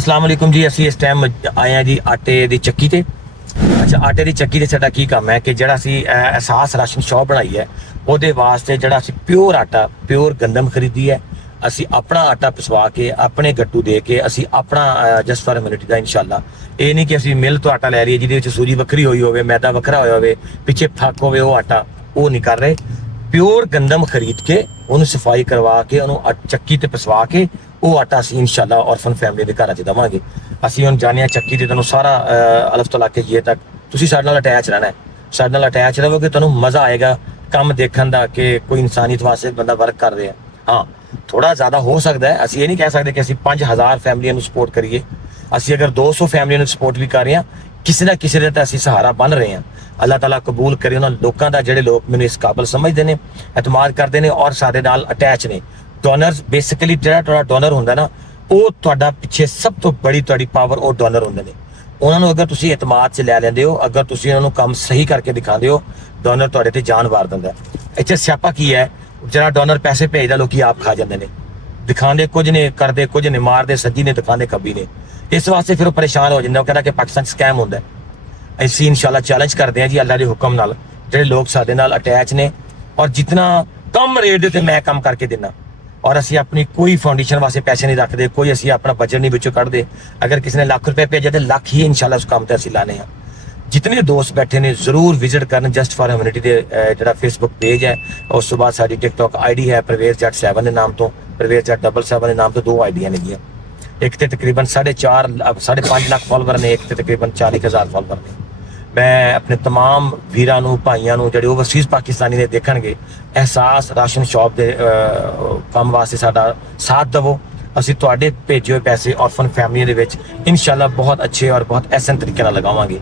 अस्सलाम वालेकुम जी। ਅਸੀਂ ਇਸ ਟਾਈਮ ਆਏ ਆ ਜੀ ਆਟੇ ਦੀ ਚੱਕੀ ਤੇ। ਅੱਛਾ, ਆਟੇ ਦੀ ਚੱਕੀ ਤੇ ਸਾਡਾ ਕੀ ਕੰਮ ਹੈ ਕਿ ਜਿਹੜਾ ਅਸੀਂ ਅਹਿਸਾਸ ਰਾਸ਼ਨ ਸ਼ਾਪ ਬਣਾਈ ਹੈ ਉਹਦੇ ਵਾਸਤੇ ਜਿਹੜਾ ਅਸੀਂ ਪਿਓਰ ਆਟਾ ਪਿਓਰ ਗੰਦਮ ਖਰੀਦੀ ਹੈ। ਅਸੀਂ ਆਪਣਾ ਆਟਾ ਪਿਸਵਾ ਕੇ ਆਪਣੇ ਗੱਟੂ ਦੇ ਕੇ ਅਸੀਂ ਆਪਣਾ ਜਸਟ ਫॉर ਹਿਊਮੈਨਿਟੀ ਦਾ ਇਨਸ਼ਾਅੱਲਾ। ਇਹ ਨਹੀਂ ਕਿ ਅਸੀਂ ਮਿਲ ਤੋਂ ਆਟਾ ਲੈ ਲਈਏ ਜਿਹਦੇ ਵਿੱਚ ਸੂਜੀ ਵੱਖਰੀ ਹੋਈ ਹੋਵੇ, ਮੈਦਾ ਵੱਖਰਾ ਹੋਇਆ ਹੋਵੇ, ਪਿੱਛੇ ਫੱਕ ਹੋਵੇ, ਉਹ ਆਟਾ ਉਹ ਨਹੀਂ ਕਰ ਰਹੇ। ਪਿਓਰ ਗੰਦਮ ਖਰੀਦ ਕੇ ਉਹਨੂੰ ਸਫਾਈ ਕਰਵਾ ਕੇ ਉਹਨੂੰ ਚੱਕੀ ਤੇ ਪਿਸਵਾ ਕੇ ਉਹ ਆਟਾ ਅਸੀਂ ਇਨਸ਼ਾਅੱਲਾ ਔਰਫਨ ਫੈਮਿਲੀ ਦੇ ਘਰਾਂ 'ਚ ਦੇਵਾਂਗੇ। ਅਸੀਂ ਹੁਣ ਜਾਣਿਆ ਚੱਕੀ ਤੇ ਤੁਹਾਨੂੰ ਸਾਰਾ ਅਲਫ ਤੋਂ ਲਾ ਕੇ ਜੀਏ ਤੱਕ ਤੁਸੀਂ ਸਾਡੇ ਨਾਲ ਅਟੈਚ ਰਹਿਣਾ ਹੈ। ਸਾਡੇ ਨਾਲ ਅਟੈਚ ਰਹੋਗੇ ਤੁਹਾਨੂੰ ਮਜ਼ਾ ਆਏਗਾ ਕੰਮ ਦੇਖਣ ਦਾ ਕਿ ਕੋਈ ਇਨਸਾਨੀਅਤ ਵਾਸਤੇ ਬੰਦਾ ਵਰਕ ਕਰ ਰਿਹਾ। ਹਾਂ, ਥੋੜਾ ਜ਼ਿਆਦਾ ਹੋ ਸਕਦਾ ਹੈ। ਅਸੀਂ ਇਹ ਨਹੀਂ ਕਹਿ ਸਕਦੇ ਕਿ ਅਸੀਂ 5000 ਫੈਮਲੀਆਂ ਨੂੰ ਸਪੋਰਟ ਕਰੀਏ। ਅਸੀਂ ਅਗਰ 200 ਫੈਮਲੀਆਂ ਨੂੰ ਸਪੋਰਟ ਵੀ ਕਰ ਰਹੇ ਹਾਂ, ਕਿਸੇ ਨਾ ਕਿਸੇ ਦੇ ਤਾਂ ਅਸੀਂ ਸਹਾਰਾ ਬਣ ਰਹੇ ਹਾਂ। ਅੱਲਾਹ ਤਾਲਾ ਕਬੂਲ ਕਰੇ ਉਹਨਾਂ ਲੋਕਾਂ ਦਾ ਜਿਹੜੇ ਲੋਕ ਮੈਨੂੰ ਇਸ ਕਾਬਲ ਸਮਝਦੇ ਨੇ, ਇਤਮਾਦ ਕਰਦੇ ਨੇ ਔਰ ਸਾਡੇ ਨਾਲ ਅਟੈਚ ਨੇ। ਡੋਨਰਸ ਬੇਸਿਕਲੀ ਜਿਹੜਾ ਤੁਹਾਡਾ ਡੋਨਰ ਹੁੰਦਾ ਨਾ, ਉਹ ਤੁਹਾਡਾ ਪਿੱਛੇ ਸਭ ਤੋਂ ਬੜੀ ਤੁਹਾਡੀ ਪਾਵਰ ਉਹ ਡੋਨਰ ਹੁੰਦੇ ਨੇ। ਉਹਨਾਂ ਨੂੰ ਅਗਰ ਤੁਸੀਂ ਇਤਮਾਦ 'ਚ ਲੈ ਲੈਂਦੇ ਹੋ, ਅਗਰ ਤੁਸੀਂ ਉਹਨਾਂ ਨੂੰ ਕੰਮ ਸਹੀ ਕਰਕੇ ਦਿਖਾਉਂਦੇ ਹੋ, ਡੋਨਰ ਤੁਹਾਡੇ ਤੇ ਜਾਨ ਵਾਰ ਦਿੰਦਾ। ਇੱਥੇ ਸਿਆਪਾ ਕੀ ਹੈ, ਜਿਹੜਾ ਡੋਨਰ ਪੈਸੇ ਭੇਜਦਾ ਲੋਕੀ ਆਪ ਖਾ ਜਾਂਦੇ ਨੇ। ਦਿਖਾਉਂਦੇ ਕੁਝ ਨੇ, ਕਰਦੇ ਕੁਝ ਨੇ, ਮਾਰਦੇ ਸੱਜੀ ਨੇ, ਦਿਖਾਉਂਦੇ ਖੱਬੀ ਨੇ। ਇਸ ਵਾਸਤੇ ਫਿਰ ਉਹ ਪਰੇਸ਼ਾਨ ਹੋ ਜਾਂਦਾ। ਉਹ ਕਹਿੰਦਾ ਕਿ ਪਾਕਿਸਤਾਨ ਸਕੈਮ ਹੁੰਦਾ। ਅਸੀਂ ਇਨਸ਼ਾਅੱਲਾ ਚੈਲੰਜ ਕਰਦੇ ਹਾਂ ਜੀ ਅੱਲਾਹ ਦੇ ਹੁਕਮ ਨਾਲ, ਜਿਹੜੇ ਲੋਕ ਸਾਡੇ ਨਾਲ ਅਟੈਚ ਨੇ ਔਰ ਜਿਤਨਾ ਕਮ ਰੇਟ ਦੇ ਤੇ ਮੈਂ ਕੰਮ ਕਰਕੇ ਦਿੰਦਾ। ਔਰ ਅਸੀਂ ਆਪਣੀ ਕੋਈ ਫਾਊਂਡੇਸ਼ਨ ਵਾਸਤੇ ਪੈਸੇ ਨਹੀਂ ਰੱਖਦੇ, ਕੋਈ ਅਸੀਂ ਆਪਣਾ ਬਜਟ ਨਹੀਂ ਵਿੱਚੋਂ ਕੱਢਦੇ। ਅਗਰ ਕਿਸੇ ਨੇ ਲੱਖ ਰੁਪਏ ਭੇਜੇ ਤੇ ਲੱਖ ਹੀ ਇਨਸ਼ਾਅੱਲਾ ਉਸ ਕੰਮ ਤੇ ਅਸੀਂ ਲਾਣੇ ਆ। ਜਿਤਨੇ ਦੋਸਤ ਬੈਠੇ ਨੇ ਜ਼ਰੂਰ ਵਿਜ਼ਿਟ ਕਰਨ ਜਸਟ ਫॉर ਹਿਊਮੈਨਿਟੀ ਦੇ ਜਿਹੜਾ ਫੇਸਬੁੱਕ ਪੇਜ ਹੈ। ਉਸ ਤੋਂ ਬਾਅਦ ਸਾਡੀ ਟਿਕਟੌਕ ਆਈਡੀ ਹੈ ਪ੍ਰਵੇਸ਼ ਜੱਟ 7 ਦੇ ਨਾਮ ਤੋਂ, ਪ੍ਰਵੇਸ਼ ਜੱਟ 777 ਦੇ ਨਾਮ ਤੋਂ 2 ਆਈਡੀਆਂ ਨੇਗੀਆਂ। ਇੱਕ ਤੇ ਤਕਰੀਬਨ 5.5 ਲੱਖ ਫਾਲੋਅਰ ਨੇ, ਇੱਕ ਤੇ ਤਕਰੀਬਨ 40,000 ਫਾਲੋਅਰ ਨੇ। ਮੈਂ ਆਪਣੇ ਤਮਾਮ ਵੀਰਾਂ ਨੂੰ, ਭਾਈਆਂ ਨੂੰ ਜਿਹੜੇ ਓਵਰਸੀਜ਼ ਪਾਕਿਸਤਾਨੀ ਨੇ ਦੇਖਣਗੇ, ਅਹਿਸਾਸ ਰਾਸ਼ਨ ਸ਼ਾਪ ਦੇ ਕੰਮ ਵਾਸਤੇ ਸਾਡਾ ਸਾਥ ਦੇਵੋ। ਅਸੀਂ ਤੁਹਾਡੇ ਭੇਜੇ ਹੋਏ ਪੈਸੇ ਔਰਫਨ ਫੈਮਲੀਆਂ ਦੇ ਵਿੱਚ ਇਨਸ਼ਾਅੱਲਾ ਬਹੁਤ ਅੱਛੇ ਔਰ ਬਹੁਤ ਅਹਿਸਨ ਤਰੀਕੇ ਨਾਲ ਲਗਾਵਾਂਗੇ।